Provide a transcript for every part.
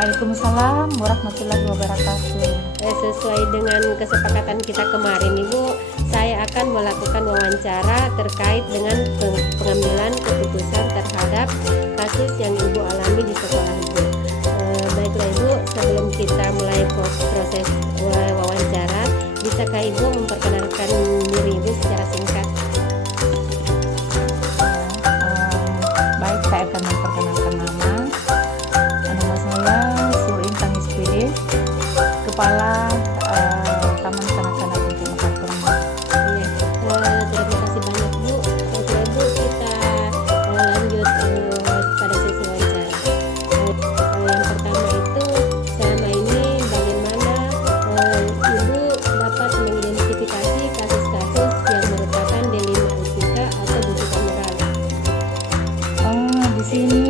Waalaikumsalam warahmatullahi wabarakatuh. Sesuai dengan kesepakatan kita kemarin Ibu, saya akan melakukan wawancara terkait dengan pengambilan keputusan terhadap kasus yang Ibu alami di sekolah Ibu. Baiklah Ibu, sebelum kita mulai proses wawancara, bisakah Ibu memperkenalkan diri Ibu secara singkat? Baik, saya akan memperkenalkan nama. Nama saya Surintang SPD, Kepala Taman Kanak-kanak untuk Mekarsari. Terima kasih banyak Bu. Baiklah Bu, kita lanjut pada sesi wawancara. Yang pertama itu, selama ini bagaimana Ibu dapat mengidentifikasi kasus-kasus yang merupakan dilema etika atau bujukan moral? Di sini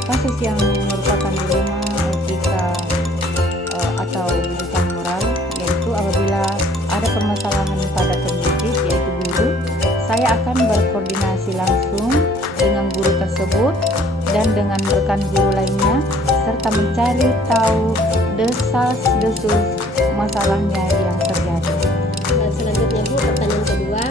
kasus yang merupakan dilema etika atau bujukan moral, yaitu apabila ada permasalahan pada pendidik, yaitu guru, saya akan berkoordinasi langsung dengan guru tersebut dan dengan rekan guru lainnya, serta mencari tahu desas-desus masalahnya yang terjadi. Selanjutnya Bu, pertanyaan kedua,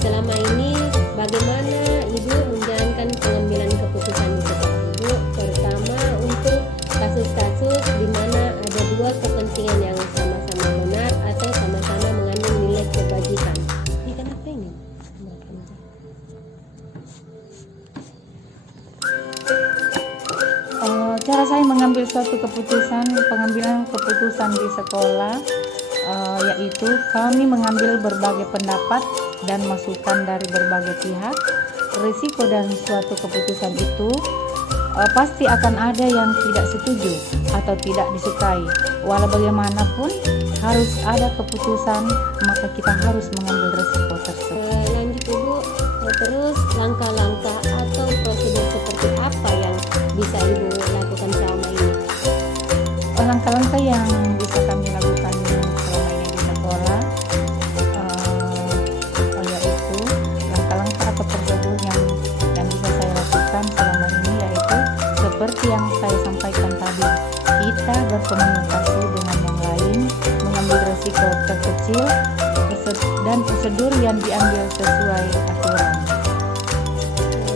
selama ini bagaimana Ibu menjalankan pengambilan keputusan di sekolah Ibu, terutama untuk kasus-kasus di mana ada dua kepentingan yang sama-sama benar atau sama-sama mengandung nilai kebajikan? Ini kenapa ini? Cara saya mengambil suatu pengambilan keputusan di sekolah, yaitu kami mengambil berbagai pendapat dan masukan dari berbagai pihak. Risiko dan suatu keputusan itu pasti akan ada yang tidak setuju atau tidak disukai. Walau bagaimanapun harus ada keputusan, maka kita harus mengambil risiko tersebut. Lanjut Ibu, terus langkah-langkah atau prosedur seperti apa yang bisa Ibu lakukan selama ini? Langkah-langkah yang bisa kami lakukan selama ini di sekolah, yaitu langkah-langkah atau prosedur yang bisa saya lakukan selama ini, yaitu seperti yang saya sampaikan tadi, kita berkomunikasi dengan yang lain, mengambil risiko terkecil, dan prosedur yang diambil sesuai aturan.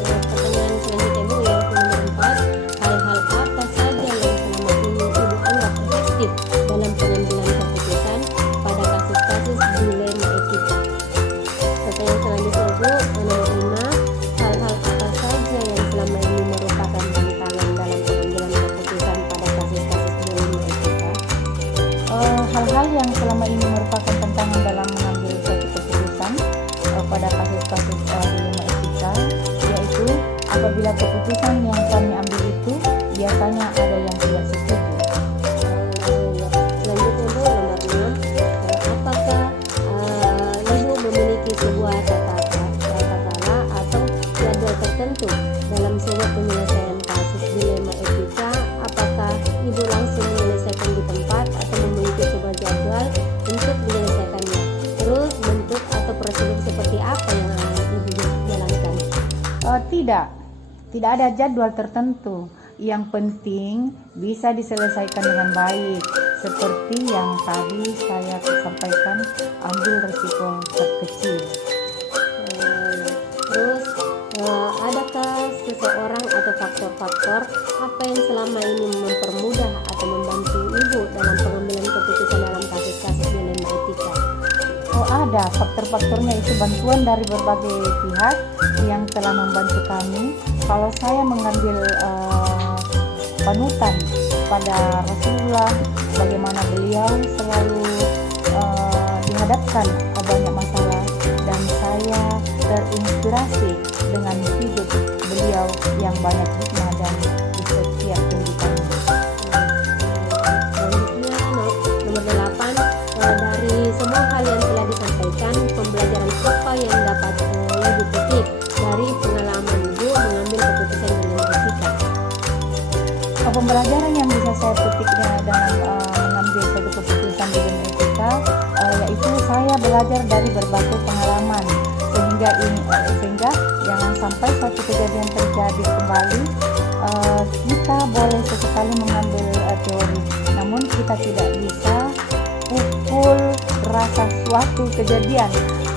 Pertanyaan selanjutnya Bu, yang nomor 4, hal-hal apa saja yang selama ini Ibu anggap efektif dalam pengambilan keputusan pada kasus-kasus dilema etika? Pertanyaan selanjutnya Bu, nomor 5, hal-hal apa saja yang selama ini merupakan tantangan dalam pengambilan keputusan pada kasus-kasus dilema etika? Hal-hal yang selama ini merupakan tantangan dalam mengambil suatu keputusan pada kasus-kasus dilema etika, yaitu apabila keputusan yang kami ambil itu biasanya ada yang tidak setuju. Selanjutnya Bu, nomor 6, apakah Ibu memiliki sebuah tata cara atau jadwal tertentu dalam sebuah penyelesaian kasus dilema etika? Apakah Ibu langsung menyelesaikan di tempat atau memiliki sebuah jadwal untuk menyelesaikannya? Terus bentuk atau prosedur seperti apa yang Ibu jalankan? Tidak ada jadwal tertentu. Yang penting bisa diselesaikan dengan baik, seperti yang tadi saya sampaikan, ambil risiko terkecil. Terus adakah seseorang atau faktor-faktor apa yang selama ini mempermudah atau membantu Ibu dalam pengambilan keputusan dalam kasus-kasus dilema etika? Ada faktor-faktornya, itu bantuan dari berbagai pihak yang telah membantu kami. Kalau saya mengambil panutan pada Rasulullah, bagaimana beliau selalu dihadapkan banyak masalah, dan saya terinspirasi dengan hidup beliau yang banyak hikmah dan di setiap kehidupannya. Selanjutnya nomor 8, dari semua hal yang telah disampaikan, pembelajaran apa yang dapat Ibu petik dari pengalaman Ibu mengambil keputusan dilema etika? Pembelajaran yang bisa saya petik dalam mengambil suatu keputusan dilema etika, yaitu saya belajar dari berbagai pengalaman, sehingga jangan sampai suatu kejadian terjadi kembali kita boleh sesekali mengambil teori, namun kita tidak bisa pukul rasa suatu kejadian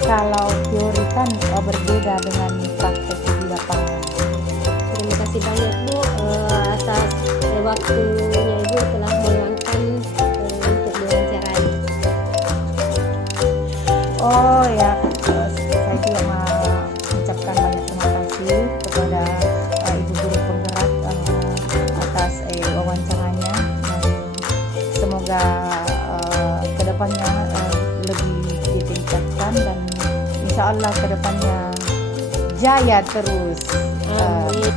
kalau teori kan berbeda dengan praktek di lapangan. Terima kasih banyak Bu atas waktunya Ibu telah meluangkan untuk diwawancarai. Oh ya, saya juga mengucapkan banyak terima kasih kepada Ibu Guru Penggerak atas wawancaranya, dan semoga kedepannya lebih ditingkatkan dan insya Allah kedepannya jaya terus. Amin.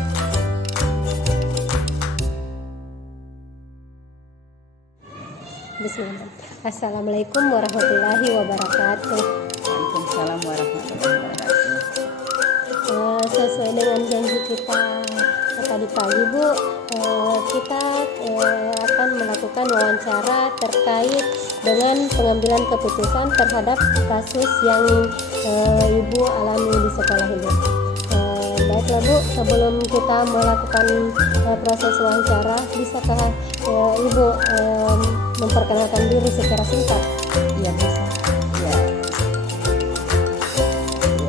Bismillah. Assalamualaikum warahmatullahi wabarakatuh. Waalaikumsalam warahmatullahi wabarakatuh. Sesuai dengan janji kita tadi pagi Bu, kita akan melakukan wawancara terkait dengan pengambilan keputusan terhadap kasus yang Ibu alami di sekolah Ibu. Baiklah Bu, sebelum kita melakukan proses wawancara, bisakah Ibu memperkenalkan diri secara singkat? Iya bisa. Ya.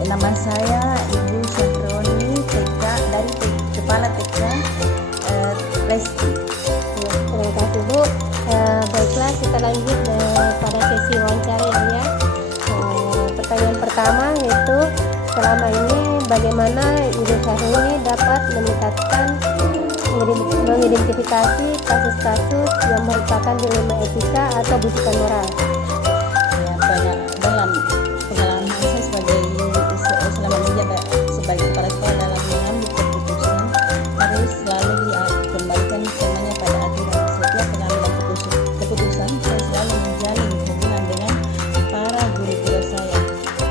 Nama saya Ibu Syafroni TK dari Kepala TK Lesti. Ya, terima kasih Bu. Baiklah, kita lanjut pada sesi wawancara ya. Pertanyaan pertama yaitu, selama ini bagaimana Ibu Syafroni dapat meningkatkan mengidentifikasi kasus-kasus yang merupakan dilema etika atau bisikan moral? Ya, dalam pengalaman saya selama menjabat sebagai kepala sekolah dalam mengambil keputusan harus selalu dikembalikan semuanya pada aturan. Setiap pengambilan keputusan saya selalu menjalin hubungan dengan para guru-guru saya,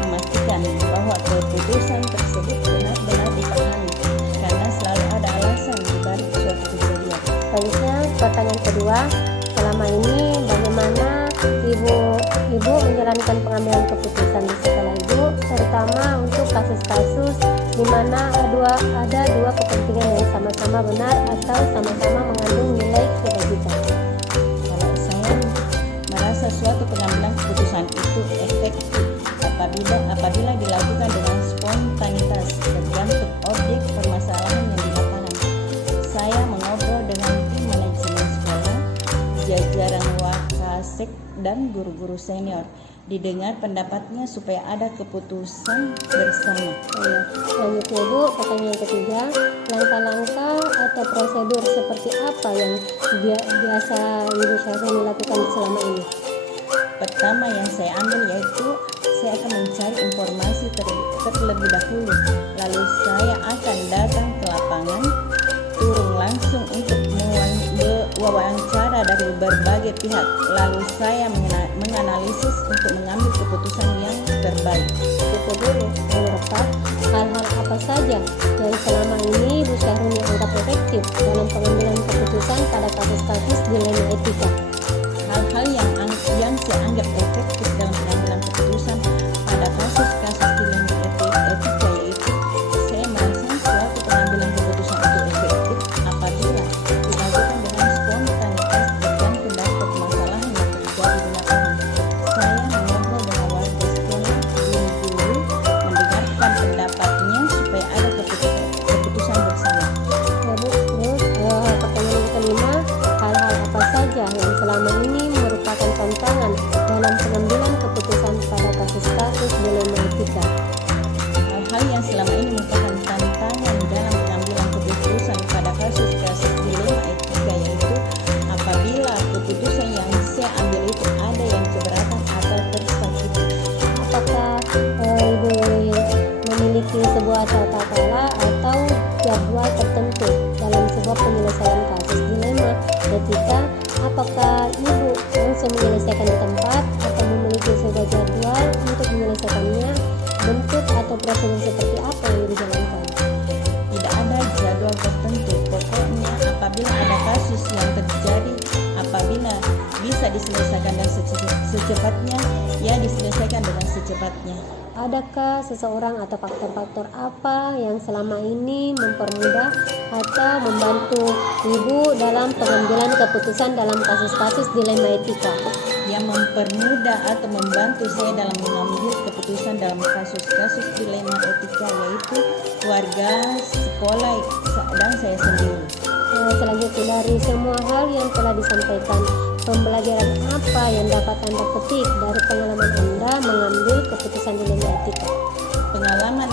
memastikan bahwa keputusan tersebut benar-benar dipahami karena selalu ada alasan di balik suatu kejadian. Selanjutnya, pertanyaan kedua, selama ini bagaimana Ibu menjalankan pengambilan keputusan di sekolah Ibu, terutama untuk kasus-kasus di mana ada dua kepentingan yang sama-sama benar atau sama-sama mengandung nilai kebajikan? Kalau saya merasa suatu pengambilan keputusan itu efektif apabila dilakukan dengan spontanitas tergantung objek permasalahan yang di lapangan. Saya mengobrol dengan tim manajemen sekolah, jajaran Wakasek dan guru-guru senior, didengar pendapatnya supaya ada keputusan bersama. Selanjutnya Bu, pertanyaan ketiga, langkah-langkah atau prosedur seperti apa yang biasa Ibu Syafroni lakukan selama ini? Pertama yang saya ambil yaitu saya akan mencari informasi terlebih dahulu, lalu saya akan datang ke lapangan, turun langsung untuk wawancara dari berbagai pihak, lalu saya menganalisis untuk mengambil keputusan yang terbaik. Itu dulu. Nomor 4, hal-hal apa saja yang selama ini Ibu Syafroni anggap efektif dalam pengambilan keputusan pada kasus-kasus dilema etika? Hal-hal yang saya anggap efektif dalam pengambilan keputusan pada kasus-kasus dilema etika yaitu saya merasa suatu pengambilan keputusan itu efektif apabila dilakukan dengan spontanitas tergantung dari permasalahan yang terjadi di lapangan. Saya mengobrol dengan warga sekolah, guru-guru, mendengarkan pendapatnya supaya ada keputusan bersama. Ya Bu, terus pertanyaan kelima, hal-hal apa saja yang selama ini merupakan tantangan dalam pengambilan keputusan pada kasus-kasus dilema etika? Hal-hal yang selama ini merupakan tantangan dalam pengambilan keputusan pada kasus-kasus dilema etika yaitu apabila keputusan yang saya ambil itu ada yang keberatan atau tersakiti. Apakah Ibu memiliki sebuah tata cara atau jadwal tertentu dalam sebuah penyelesaian kasus dilema etika? Apakah Ibu langsung menyelesaikan di tempat atau memiliki sebuah jadwal untuk menyelesaikannya? Bentuk atau prosedur seperti apa yang dijalankan? Tidak ada jadwal tertentu, pokoknya apabila ada kasus yang terjadi apabila bisa diselesaikan dan secepatnya, ya diselesaikan dengan secepatnya. Adakah seseorang atau faktor-faktor apa yang selama ini mempermudah atau membantu Ibu dalam pengambilan keputusan dalam kasus-kasus dilema etika? Yang mempermudah atau membantu saya dalam mengambil keputusan dalam kasus-kasus dilema etika yaitu keluarga, sekolah, dan saya sendiri. Selanjutnya, dari semua hal yang telah disampaikan, pembelajaran apa yang dapat Anda petik dari pengalaman Anda mengambil keputusan dilema etika? Pengalaman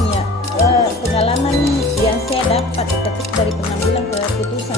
yang saya dapat petik dari pengambilan keputusan